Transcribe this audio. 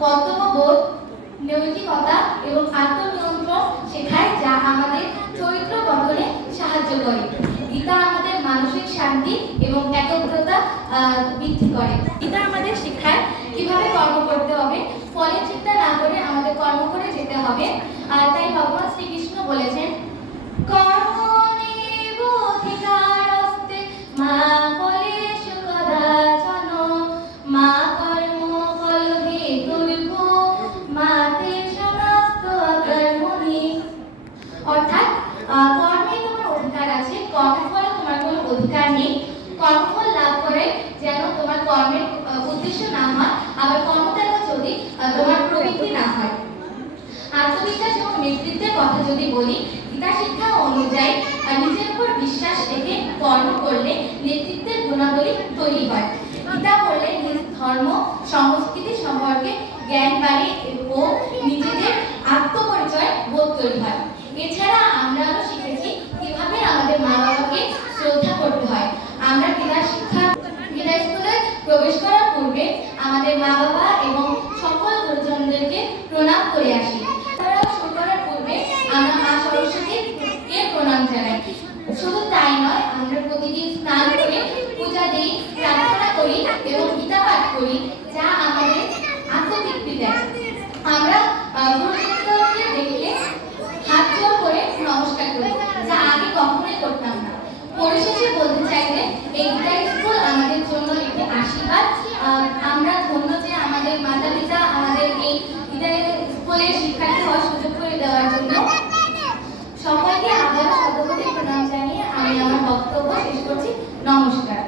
কর্তব্যবোধ নৈতিকতা এবং আত্মনিয়ন্ত্রণ শেখায় যা আমাদের চরিত্র গঠনে সাহায্য করে। গীতা আমাদের মানসিক শান্তি এবং একগ্রতা বৃদ্ধি করে। গীতা আমাদের শেখায় কীভাবে কর্ম করতে হবে, ফলে চিন্তা না করে আমাদের কর্ম করে যেতে হবে। তাই ভগবান শ্রীকৃষ্ণ বলেছেন নেই। কর্মফল লাভ করে যেন তোমার কর্মের উদ্দেশ্য না হয়, আবার কর্মত্যাগ যদি তোমার প্রবৃত্তি না হয়। আত্মবিশ্বাস এবং নেতৃত্বের কথা যদি বলি, গীতা শিক্ষা অনুযায়ী নিজের উপর বিশ্বাস রেখে কর্ম করলে নেতৃত্বের গুণাবলী তৈরি হয়। গীতা নিজ ধর্ম, সংস্কৃতি সম্পর্কে জ্ঞান বাড়ে ও নিজেদের আত্মপরিচয় বোধ তৈরি হয় এছাড়া আমরা আরও শিখেছি কীভাবে আমাদের মা বাবাকে শ্রদ্ধা করতে হয় আমরা গীতা শিক্ষা গীতা স্কুলে প্রবেশ করার পূর্বে আমাদের মা বাবা এবং সকল গুরুজনদেরকে প্রণাম করে আসি। তারা শুরু করার পূর্বে আমরা মা সরস্বতীকে প্রণাম জানাই। শুধু তাই নয় আমরা প্রতিদিন স্নান করে পূজা দিই প্রার্থনা করি এবং গীতা পাঠ করি যা আমাদের আত্মতৃপ্তি দেয় আমরা আহ, গুরুজনদেরকে দেখলে হাত করে নমস্কার করি যা আগে কখনোই করতাম না। পরিশেষে বলতে চাই যে এই গীতা স্কুল আমাদের জন্য একটি আশীর্বাদ আহ, আমরা ধন্য যে আমাদের মাতা পিতা আমাদের এই গীতা স্কুলের শিক্ষার্থী হওয়ার সুযোগ করে দেওয়ার জন্য সকলকে আবারও শতকোটি প্রণাম জানিয়ে আমি আমার বক্তব্য শেষ করছি। নমস্কার।